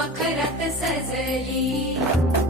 मखरात सजली।